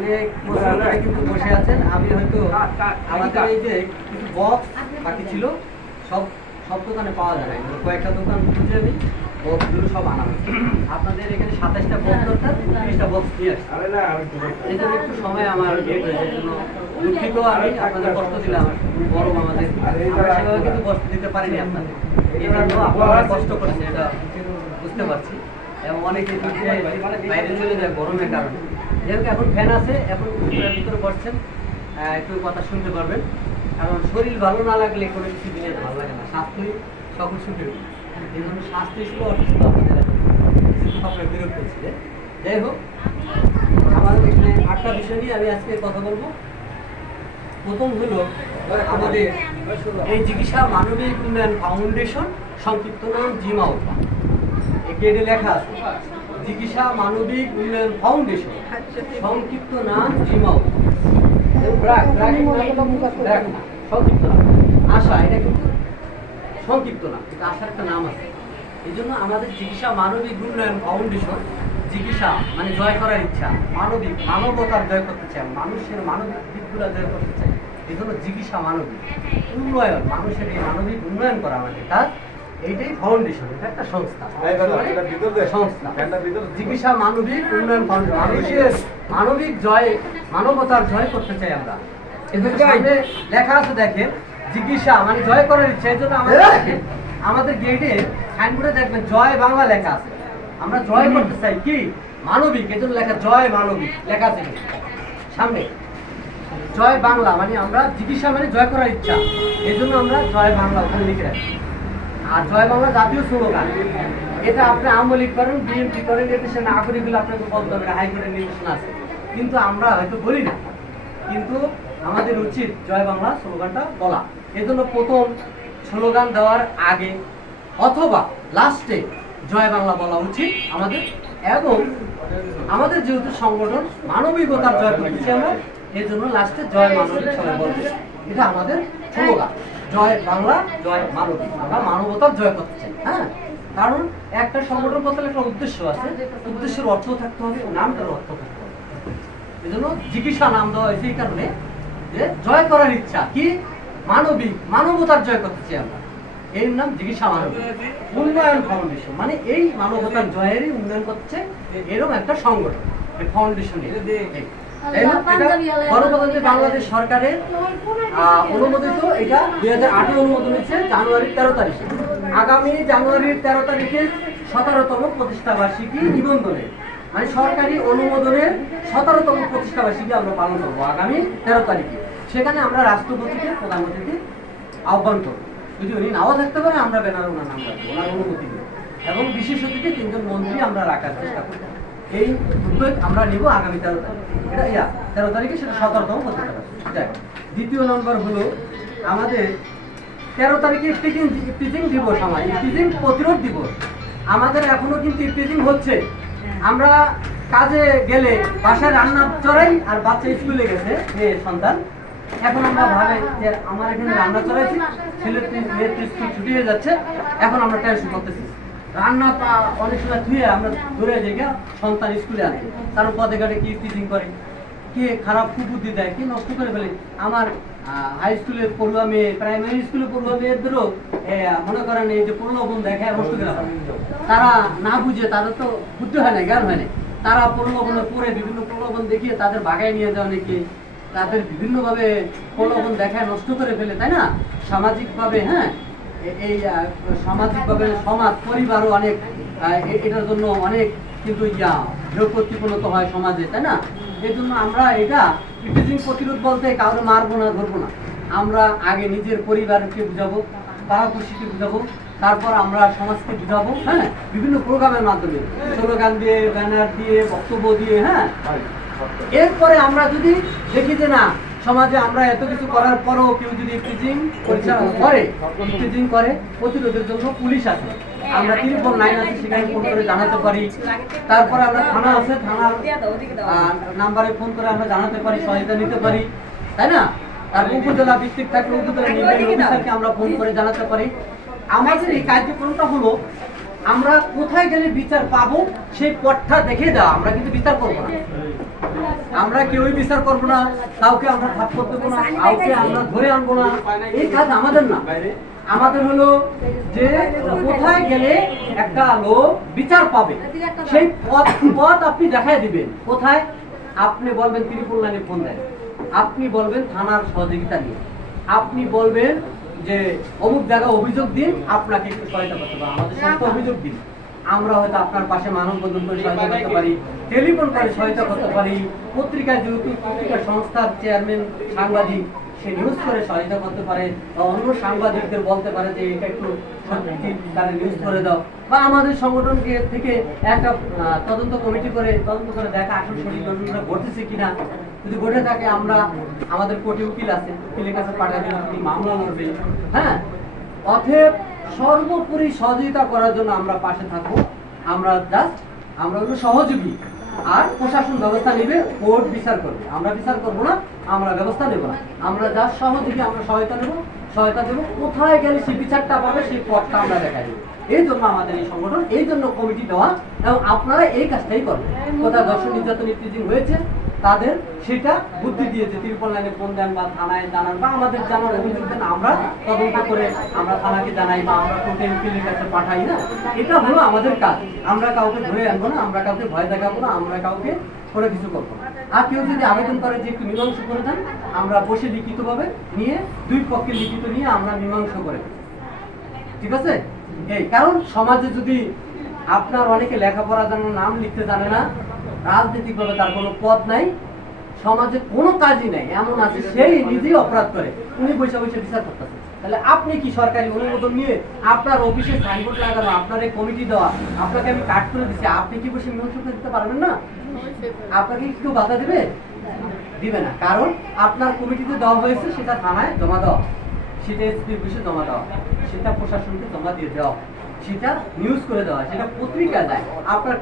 অনেক ধরে কিন্তু বসে আছেন। আমি হয়তো আমাদের এই যে কিছু বক্স বাকি ছিল সব সব দোকানে পাওয়া যায় না। কয়েকটা দোকান খুঁজে আমি বক্সগুলো সব আনা হয়েছে। আপনাদের এখানে সাতাশটা বক্স দরকার তিরিশটা বক্স নিয়ে আসছে। এই জন্য একটু সময় আমার দুঃখিত আমি আপনাদের কষ্ট দিলাম বড় আমাদের সেভাবে কিন্তু কষ্ট দিতে পারিনি আপনাদের। এই জন্য আপনারা কষ্ট করেছেন এটা বুঝতে পারছি। এবং অনেকে বাইরে চলে যায় গরমের কারণে। যেহেতু এখন ফ্যান আছে, এখন ভিতরে একটু কথা শুনতে পারবেন। কারণ শরীর ভালো না লাগলে কোনো কিছু ভালো লাগে না। স্বাস্থ্যই সকল মূল। এই স্বাস্থ্য ছিল অসুস্থ বিরক্ত যাই হোক আমাদের এখানে আটটা বিষয় নিয়ে আমি আজকে কথা বলব। প্রথম হলো আমাদের এই চিকিৎসা মানবিক উন্নয়ন ফাউন্ডেশন, সংক্ষিপ্ত নাম এই গেটে লেখা আছে, চিকিৎসা মানবিক উন্নয়ন ফাউন্ডেশন সংক্ষিপ্ত নাম জিমাও সংক্ষিপ্ত আশা, এটা কিন্তু সংক্ষিপ্ত নাম আশার একটা নাম আছে। এই জন্য আমাদের চিকিৎসা মানবিক উন্নয়ন ফাউন্ডেশন চিকিৎসা মানে জয় করার ইচ্ছা, মানবিক, মানবতার জয় করতে চাই মানুষের মানবিক দিকগুলো জয় করতে চাই এই জন্য চিকিৎসা মানবিক। উন্নয়ন, মানুষের এই মানবিক উন্নয়ন করা আমাদের কাজ। এইটাই ফাউন্ডেশন এটা একটা সংস্থা। সংস্থা। চিকিৎসা মানবিক উন্নয়ন ফাউন্ডেশন মানুষের মানবিক জয় মানবতার জয় করতে চাই আমরা। এখানে লেখা আছে দেখেন চিকিৎসা মানে জয় করার ইচ্ছা এই জন্য আমাদের আমাদের গেটে সাইনবোর্ডে দেখবেন জয় বাংলা লেখা আছে। আমরা জয় করতে চাই কি? মানবিক এই জন্য লেখা জয় মানবিক লেখা আছে। সামনে জয় বাংলা মানে আমরা চিকিৎসা মানে জয় করার ইচ্ছা। এই জন্য আমরা জয় বাংলা ওখানে লিখে রাখি। আর জয় বাংলা জাতীয় স্লোগান এটা আপনি আওয়ামী লীগ করেন, বিএনপি করেন এতে সে নাগরিকগুলো আপনাকে বলতে হবে হাইকোর্টের নির্দেশন আছে। কিন্তু আমরা হয়তো বলি না। কিন্তু আমাদের উচিত জয় বাংলা স্লোগানটা বলা। এজন্য প্রথম স্লোগান দেওয়ার আগে অথবা লাস্টে জয় বাংলা বলা উচিত আমাদের। এবং আমাদের যেহেতু সংগঠন, মানবিকতার জয় করতেছি আমরা এই জন্য লাস্টে জয় মানবিক সবাই বলবে এটা আমাদের স্লোগান। জয় বাংলা জয় মানবিক আমরা মানবতার জয় করতে চাই হ্যাঁ? কারণ একটা সংগঠন করতে একটা উদ্দেশ্য আছে। উদ্দেশ্যের অর্থ থাকতে হবে নামটার অর্থ থাকতে হবে। এই জন্য চিকিৎসা নাম দেওয়া হয়েছে এই কারণে যে জয় করার ইচ্ছা কি? মানবিক মানবতার জয় করতে চাই আমরা। এর নাম চিকিৎসা মানবিক উন্নয়ন ফাউন্ডেশন মানে এই মানবতার জয়েরই উন্নয়ন করছে এরকম একটা সংগঠন। ফাউন্ডেশন বাংলাদেশ সরকারের অনুমোদিত এটা দুই হাজার আটে অনুমোদন হয়েছে জানুয়ারির তেরো তারিখে। আগামী জানুয়ারির তেরো তারিখে সতেরোতম প্রতিষ্ঠা বার্ষিকী মানে সরকারি অনুমোদনের সতেরোতম প্রতিষ্ঠা আমরা পালন করব আগামী তেরো তারিখে। সেখানে আমরা রাষ্ট্রপতিকে প্রধানমন্ত্রীকে আহ্বান করব। যদি উনি নাও থাকতে পারে আমরা ব্যানার ওনার নাম রাখব ওনার অনুমতি এবং বিশেষ অতিথি তিনজন মন্ত্রী আমরা রাখার চেষ্টা করব। এই আমরা আগামী তেরো তারিখ। এটা ইয়া, তেরো তারিখে সেটা যাই দ্বিতীয় নম্বর হলো আমাদের তেরো তারিখে দিবস আমার প্রতিরোধ দিবস। আমাদের এখনও কিন্তু হচ্ছে। আমরা কাজে গেলে বাসায় রান্না চড়াই আর বাচ্চা স্কুলে গেছে, মেয়ে, সন্তান। এখন আমরা ভাবে যে আমার এখানে রান্না চড়াইছি, ছেলের মেয়ের স্কুল ছুটি হয়ে যাচ্ছে। এখন আমরা টেনশন করতেছি। অনেক সময় ধুয়ে আমরা ধরে যাই সন্তান স্কুলে আনে পদে কি টিচিং করে, কে খারাপ কুবুদ্ধি দেয়, কি নষ্ট করে ফেলে। আমার হাই স্কুলে পড়ুয়া মেয়ে প্রাইমারি স্কুলে পড়ুয়া মেয়েদেরও মনে করেন এই যে প্রলোভন দেখায় নষ্ট করে তারা না বুঝে, তাদের তো বুদ্ধি হয় না, জ্ঞান হয় না। তারা প্রলোভনে পড়ে, বিভিন্ন প্রলোভন দেখিয়ে তাদের বাগায় নিয়ে যায় অনেকে। তাদের বিভিন্নভাবে প্রলোভন দেখায়, নষ্ট করে ফেলে, তাই না? সামাজিকভাবে হ্যাঁ? এই সামাজিকভাবে সমাজ পরিবারও অনেক এটার জন্য অনেক কিন্তু ইয়া হয় সমাজে তাই না? এই জন্য আমরা এটা প্রতিরোধ বলতে কাউকে মারবো না ধরবো না। আমরা আগে নিজের পরিবারকে বুঝাবো পাড়াপড়শিকে বুঝাবো তারপর আমরা সমাজকে বুঝাবো হ্যাঁ? বিভিন্ন প্রোগ্রামের মাধ্যমে। স্লোগান দিয়ে ব্যানার দিয়ে বক্তব্য দিয়ে হ্যাঁ। এরপরে আমরা যদি দেখি যে না সমাজে আমরা এত কিছু করার পরও কেউ যদি টিচিং পরিচালনা করে টিচিং করে, প্রতিরোধের জন্য পুলিশ আছে। আমরা টেলিফোন লাইন আছে, সেখানে ফোন করে জানাতে পারি। তারপরে আমরা থানা আছে, থানার নাম্বারে ফোন করে আমরা জানাতে পারি, সহায়তা নিতে পারি, তাই না? তারপর উপজেলা ভিত্তিক থাকলে উপজেলা নির্বাহী অফিসারকে আমরা ফোন করে জানাতে পারি। আমাদের এই কার্যক্রমটা হলো আমরা কোথায় গেলে বিচার পাবো, সেই পথটা দেখে দেওয়া আমরা কিন্তু বিচার করব না। আমরা কেউই বিচার করব না, কাউকে আমরা থাপ্পড় দেবো না, কাউকে আমরা ধরে আনব না। এই কাজ আমাদের না। আমাদের হলো যে কোথায় গেলে একটা লোক বিচার পাবে, সেই পথ পথ আপনি দেখাই দিবেন। কোথায়? আপনি বলবেন ত্রিপুল লাইনে ফোন দেন আপনি বলবেন থানার সহযোগিতা নিয়ে। আপনি বলবেন যে অমুক জায়গায় অভিযোগ দিন আপনাকে একটু সহায়তা করতে পারব আমাদের সাথে অভিযোগ দিন। আমরা হয়তো আপনার পাশে মানববন্ধন করে সহায়তা করতে পারি টেলিফোন করে সহায়তা করতে পারি। পত্রিকায় যেহেতু পত্রিকা সংস্থার চেয়ারম্যান সাংবাদিক সে নিউজ করে সহায়তা করতে পারে বা অন্য সাংবাদিকদের বলতে পারে যে এটা একটু তারা নিউজ করে দাও। বা আমাদের সংগঠনকে থেকে একটা তদন্ত কমিটি করে তদন্ত করে দেখা আসল সঠিক ঘটনাটা ঘটেছে কিনা। যদি ঘটে থাকে, আমরা আমাদের কোর্টে উকিল আছে, উকিলের কাছে পাঠাবে আপনি মামলা লড়বে। হ্যাঁ? অতএব সর্বোপরি সহযোগিতা করার জন্য আমরা পাশে থাকব। আমরা জাস্ট আমরা হলো সহযোগী। আর প্রশাসন ব্যবস্থা নেবে, কোর্ট বিচার করবে। আমরা বিচার করব না, আমরা ব্যবস্থা নেব না। আমরা জাস্ট সহযোগী, আমরা সহায়তা নেব, সহায়তা দেবো। কোথায় গেলে সেই বিচারটা পাবে, সেই পথটা আমরা দেখা দেবো। এই জন্য আমাদের এই সংগঠন, এই জন্য কমিটি দেওয়া, এবং আপনারা এই কাজটাই করবেন। কোথায় দর্শন নির্যাতন ইত্যাদি হয়েছে তাদের সেটা বুদ্ধি দিয়েছে। তিরপল লাইনে ফোন দেন বা থানায় জানান বা আমাদের জানার অভিযোগ দেন, আমরা তদন্ত করে আমরা থানাকে জানাই বা আমরা কোর্টে উকিলের কাছে পাঠাই, না? এটা হলো আমাদের কাজ। আমরা কাউকে ধরে আনব না, আমরা কাউকে ভয় দেখাবো না, আমরা কাউকে কোনো কিছু করব আর কেউ যদি আবেদন করে যে একটু মীমাংস করে দেন, আমরা বসে লিখিতভাবে নিয়ে দুই পক্ষে লিখিত নিয়ে আমরা মীমাংসা করে। ঠিক আছে? এই কারণ সমাজে যদি আপনার অনেকে লেখাপড়া জানে নাম লিখতে জানে না রাজনৈতিকভাবে তার কোনো পদ নাই, সমাজে কোনো কাজই নাই, এমন আছে, সেই নিজেই অপরাধ করে। উনি বসে বসে বিচার করতেছে। তাহলে আপনি কি সরকারি অনুমোদন নিয়ে আপনার অফিসে সাইনবোর্ড লাগানো, আপনার এই কমিটি দেওয়া, আপনাকে আমি কাট করে দিচ্ছি আপনি কি বসে মীমাংসা করে দিতে পারবেন না? আপনাকে কেউ বাধা দেবে? দিবে না। কারণ আপনার কমিটিতে দেওয়া হয়েছে, সেটা থানায় জমা দেওয়া। সেটা এসপি অফিসে জমা দেওয়া। সেটা প্রশাসনকে জমা দিয়ে দেওয়া। সেটা নিউজ করে দেওয়া। সেটা পত্রিকা যায় আপনার